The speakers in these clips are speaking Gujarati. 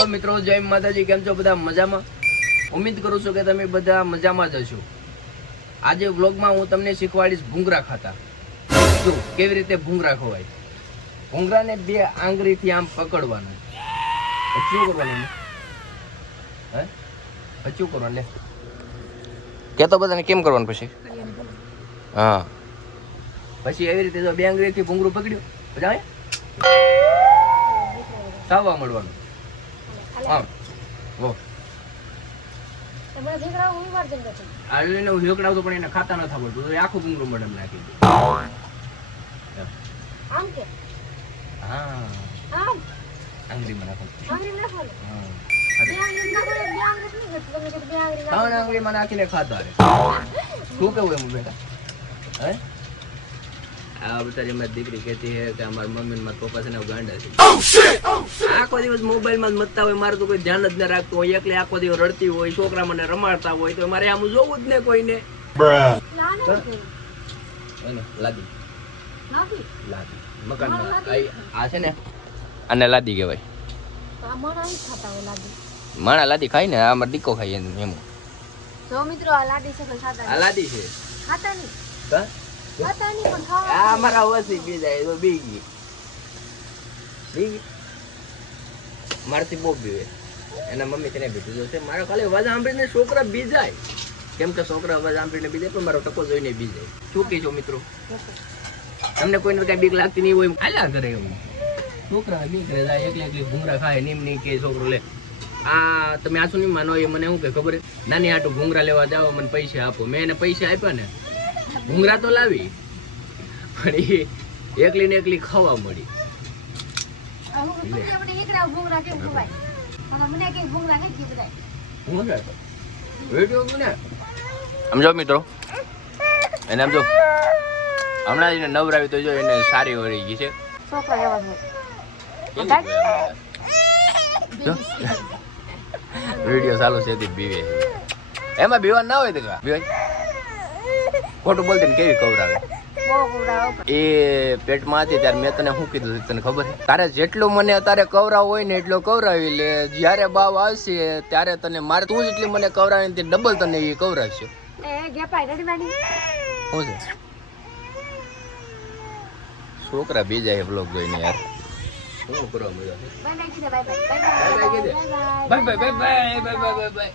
હેલો મિત્રો, જય માતાજી. કેમ છો બધા? મજામાં? ઉમ્મીદ કરું છું કે તમે બધા મજામાં જ હશો. આજે વ્લોગમાં હું તમને શીખવાડીશ ભૂંગરા ખાતા. જો કેવી રીતે ભૂંગરા ખવાય. ભૂંગરાને 2 આંગળીથી આમ પકડવાનું. શું કરવાનું? હે શું કરવાનું લે કેતો બધાને કેમ કરવાનું પછી? હા, પછી એવી રીતે જો 2 આંગળીથી ભૂંગરું પકડ્યું પછી ચાવવા મળવાનું. હા વો આવીને હું હેકડાવતો પણ એને ખાતા ન આવડતું તો આખું ભૂંગરું મેડમ નાખી દે. આમ કે હા આમ આંગળીમાં નાખો. આંગળી હા આંગળીમાં નાખીને ખાતા રે. શું કેવું એમ બેટા? હે આ બતારી મારી દીકરી કહેતી હે કે અમારી મમ્મી ને મારા પપ્પા છે ને ગાંડા છે. આખો દિવસ મોબાઈલમાં જ મતતા હોય, મારે તો કોઈ ધ્યાન જ ન રાખતું હોય. એકલી આખો દિવસ રડતી હોય, છોકરા મને રમાડતા હોય તો મારે આમ જોવું જ ને કોઈને. લાદી લાદી મકાનમાં આ છે ને આને લાદી કહેવાય. માણા લાદી ખાય ને, આ મારો દીકો ખાય એમ. જો મિત્રો આ લાદી છે તો ખાતા આ લાદી છે ખાતા નહીં હા ખાતા નહીં પણ ખાવા. આ મારા વસી બી જાય તો બીગી મારથી બહુ બીવે. એના મમ્મી તેને બીજું જોશે. મારો ખાલી અવાજ સાંભળીને છોકરા બી જાય. કેમ કે છોકરા અવાજ સાંભળીને બી જાય પણ મારો ટકો જોઈને બી જાય. શું કહેજો મિત્રો? તમને કોઈને કઈ બીક લાગતી નહીં હોય હાલ્યા કરે એવું. છોકરા બીક રહે જાય, એકલી ભૂંગરા ખાય નીમ નહીં કે છોકરો લે. આ તમે આસુ નહીં માનો એ મને શું કે ખબર? નાની આટું ભૂંગરા લેવા જાઓ, મને પૈસા આપો. મેં એને પૈસા આપ્યા ને, ભૂંગરા તો લાવી પણ એ એકલી ને એકલી ખાવા મળી. સમજો મિત્રો, એને સમજો હમણાં એને નવરાવી તો જો એને સારી વળી ગઈ છે. વિડીયો ચાલુ છે બીવે. એમાં બીવા ના હોય તો બીવાય. ખોટું બોલતી ને કેવી કવરાવે. એ પેટમાં હતી ત્યારે મેં તને શું કીધું તને ખબર છે? તારે જેટલું મને અત્યારે કવરાવ હોય ને એટલો કવરાવી લે. જયારે બાવ આવશે ત્યારે તને મારે તું જેટલી મને કવરાવી તે ડબલ તને એ કવરાવશે. શું છે છોકરા બીજા એ બ્લોગ જોઈને યાર શું કરવા મજા છે? By bye bye bye bye bye by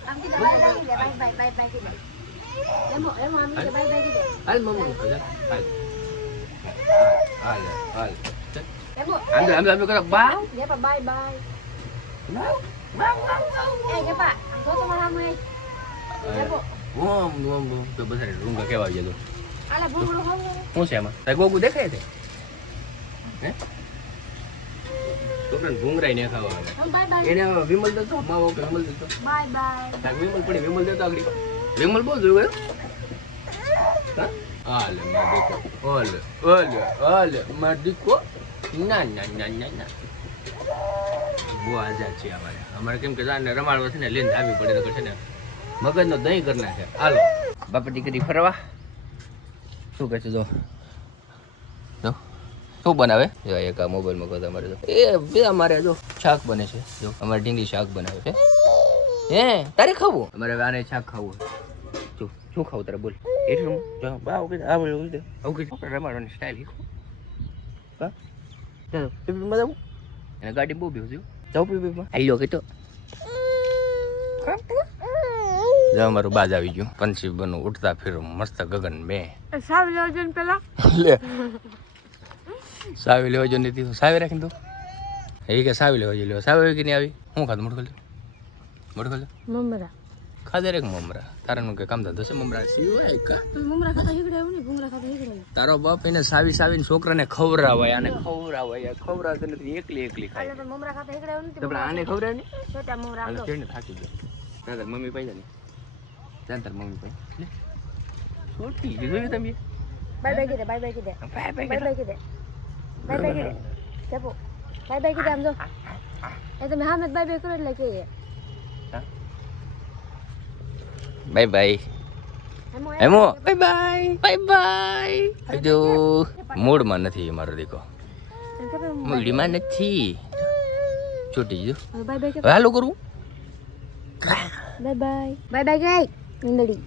હાલ મમ્મી હાલ હાલ હાલ આમ આમ આમ કરો બા બાય બાય ઓમ ઓમ તો બધા રૂંગા કેવા ગયો શું છે એમાં? તારે ગોગુ દેખાય છે? હે છોકરાને ભૂંગરાય ને ખાવા આવે એને વિમલ દેતો માવો કે વિમલ દેતો બાય બાય વિમલ પડી વિમલ દેતો આગળ વિમલ બહુ જોયું હા હાલે માર દીકો ઓલે ઓલે ઓલે માર દીકો ના ના ના ના ના બહુ આઝાદ છે અમારે કેમ કે જાને રમાડવા છે ને લઈને આવી પડે તો છે ને મગજનો દહીં કરી નાખે. હાલો બાપા દીકરી ફરવા શું કહે છે? જો જો શું બનાવે? જો એક આ મોબાઈલમાં કહો તમારે જો એ બે અમારે જો શાક બને છે. જો અમારે ઢીંગલી શાક બનાવે છે. હે તારે ખાવું? અમારે આને શાક ખાવું. જો શું ખાવું તારે બોલ? એટલું જો બા ઓકે આ બોલ ઓકે ઓકે રમાડવાની સ્ટાઈલ શીખો. હા ચાલો પીપીમાં જાઉં એને ગાડી બહુ બેહું છું. જાઉં પીપીમાં આલ્યો કે તો અમારું બાજ આવી ગયું. પંછી બનું ઉઠતા ફેરો મસ્ત ગગન મેં સાવી લેવા જો પેલા લે સાવી લેવા જો નથી સાવી રાખીને તું એ કે સાવી લેવા જો લેવા સાવી કે નહીં આવી હું ખાધું મોટું મમરા ખાધે રે મમરા તારાનું કે કામ ધંધો છે મમરા સિવાય કા મમરા ખાતા હીગડાયું ને ભૂંગરા ખાતા હીગડાયું. તારો બાપ એને સાવીને છોકરાને ખવરાવાય આને ખવરાવાય ખવરાવતો નથી એકલી ખાય એટલે મમરા ખાતા હીગડાયું ને તો આને ખવરાય ને છોટા મમરા આલો કેને થાકી ગયો. તાર મમ્મી પૈસા ને જાન તાર મમ્મી પૈ લે છોટી જોયું તમે બાય બાય કીધે બાય બાય કીધે બાય બાય કીધે બાય બાય કીધે ચપો બાય બાય કીધે આમ જો એ તમે હા મેં બાય બાય કરો એટલે કે બાય બાય હેમો બાય બાય બાય બાય જો મૂડમાં નથી મારો દીકો મૂડીમાં નથી ચોટી ગયો બાય બાય હવે હાલો કરું બાય બાય બાય બાય ગઈ મીંદડી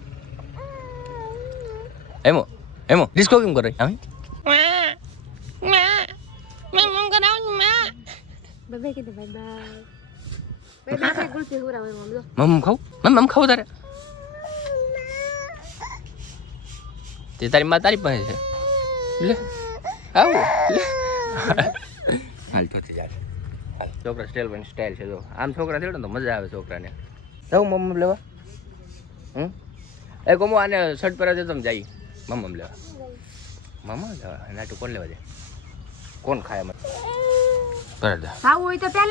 એમો એમો ડિસ્કો કેમ કરે હવે બાય બાય કીધું by bye bye by kulfi હુરા હોય મમ્મી મમ ખાવ તારે તે તારી માં તારી પાસે છે લે આવો લે હાલ તો તે યાર છોકરા સ્ટાઇલ છે જો આમ છોકરા થયો ને તો મજા આવે છોકરાને જાઉં મમ્મ લેવા એ કોમો આને શર્ટ પહેરા દે તમે જાય મમ્મ લેવા મમ્મા લેવા નાટું કોણ લેવા જાય કોણ ખાય મને કરે દે ખાવું હોય તો પહેલા